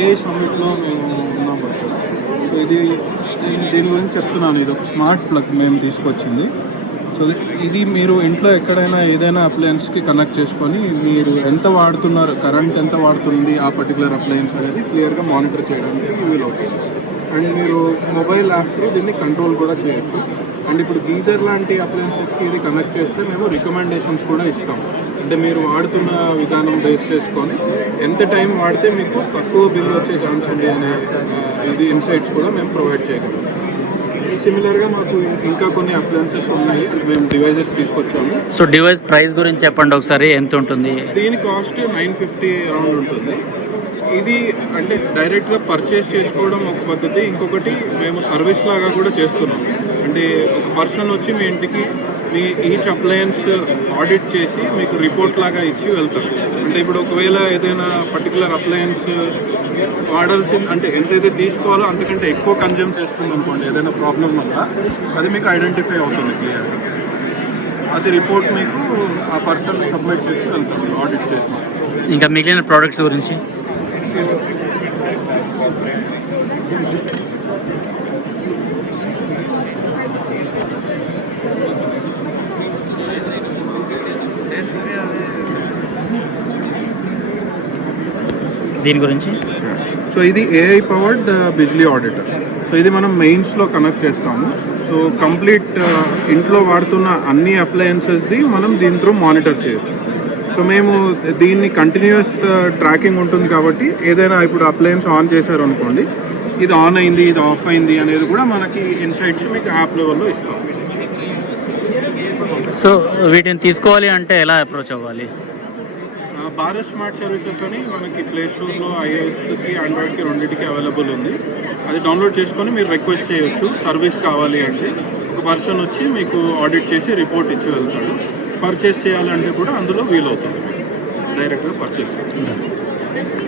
ఏ సమ్మిట్లో మేము ఉన్నాము అక్కడ. సో దీని గురించి చెప్తున్నాను. ఇది ఒక స్మార్ట్ ప్లగ్ మేము తీసుకొచ్చింది. సో ఇది మీరు ఇంట్లో ఎక్కడైనా ఏదైనా అప్లయన్స్కి కనెక్ట్ చేసుకొని మీరు ఎంత వాడుతున్నారు, కరెంట్ ఎంత వాడుతుంది ఆ పర్టికులర్ అప్లయన్స్ అనేది క్లియర్గా మానిటర్ చేయడానికి వీలవుతుంది. అండ్ మీరు మొబైల్ యాప్ త్రూ దీన్ని కంట్రోల్ కూడా చేయొచ్చు. అండ్ ఇప్పుడు గీజర్ లాంటి అప్లయన్సెస్కి ఇది కనెక్ట్ చేస్తే మేము రికమెండేషన్స్ కూడా ఇస్తాం. అంటే మీరు వాడుతున్న విధానం బేస్ చేసుకొని ఎంత టైం వాడితే మీకు తక్కువ బిల్ వచ్చే ఛాన్స్ ఉంది అనే ఇది ఇన్సైట్స్ కూడా మేము ప్రొవైడ్ చేయగలం. సిమిలర్గా మాకు ఇంకా కొన్ని అప్లయన్సెస్ ఉన్నాయి, మేము డివైజెస్ తీసుకొచ్చాము. సో డివైస్ ప్రైస్ గురించి చెప్పండి ఒకసారి, ఎంత ఉంటుంది? దీని కాస్ట్ 950 అరౌండ్ ఉంటుంది. ఇది అంటే డైరెక్ట్గా పర్చేస్ చేసుకోవడం ఒక పద్ధతి, ఇంకొకటి మేము సర్వీస్ లాగా కూడా చేస్తున్నాం. అంటే ఒక పర్సన్ వచ్చి మీ ఇంటికి మీ ఈచ్ అప్లయన్స్ ఆడిట్ చేసి మీకు రిపోర్ట్ లాగా ఇచ్చి వెళ్తారు. అంటే ఇప్పుడు ఒకవేళ ఏదైనా పర్టికులర్ అప్లయన్స్ వాడాల్సింది అంటే ఎంతైతే తీసుకోవాలో అంతకంటే ఎక్కువ కన్జ్యూమ్ చేస్తుంది అనుకోండి, ఏదైనా ప్రాబ్లం వల్ల అది మీకు ఐడెంటిఫై అవుతుంది క్లియర్గా. అది రిపోర్ట్ మీకు ఆ పర్సన్ సబ్మిట్ చేసి వెళ్తారు ఆడిట్ చేసి. ఇంకా మిగిలిన ప్రోడక్ట్స్ గురించి దీని గురించి. సో ఇది AI powered Bijli auditor. So ఇది మనం మెయిన్స్లో కనెక్ట్ చేస్తాము. సో కంప్లీట్ ఇంట్లో వాడుతున్న అన్ని అప్లయన్సెస్ది మనం దీని త్రూ మానిటర్ చేయొచ్చు. సో మేము దీన్ని కంటిన్యూస్ ట్రాకింగ్ ఉంటుంది కాబట్టి ఏదైనా ఇప్పుడు అప్లయన్స్ ఆన్ చేశారు అనుకోండి, ఇది ఆన్ అయింది, ఇది ఆఫ్ అయింది అనేది కూడా మనకి ఇన్సైట్స్ మీకు యాప్ లెవెల్లో ఇస్తాం. సో వీటిని తీసుకోవాలి అంటే ఎలా అప్రోచ్ అవ్వాలి? భారత్ స్మార్ట్ సర్వీసెస్ అని మనకి ప్లే స్టోర్లో ఐఓఎస్కి ఆండ్రాయిడ్కి రెండింటికి అవైలబుల్ ఉంది. అది డౌన్లోడ్ చేసుకొని మీరు రిక్వెస్ట్ చేయొచ్చు సర్వీస్ కావాలి అంటే. ఒక పర్సన్ వచ్చి మీకు ఆడిట్ చేసి రిపోర్ట్ ఇచ్చి వెళ్తాడు. పర్చేస్ చేయాలంటే కూడా అందులో వీలవుతుంది, డైరెక్ట్గా పర్చేస్ చేస్తాం.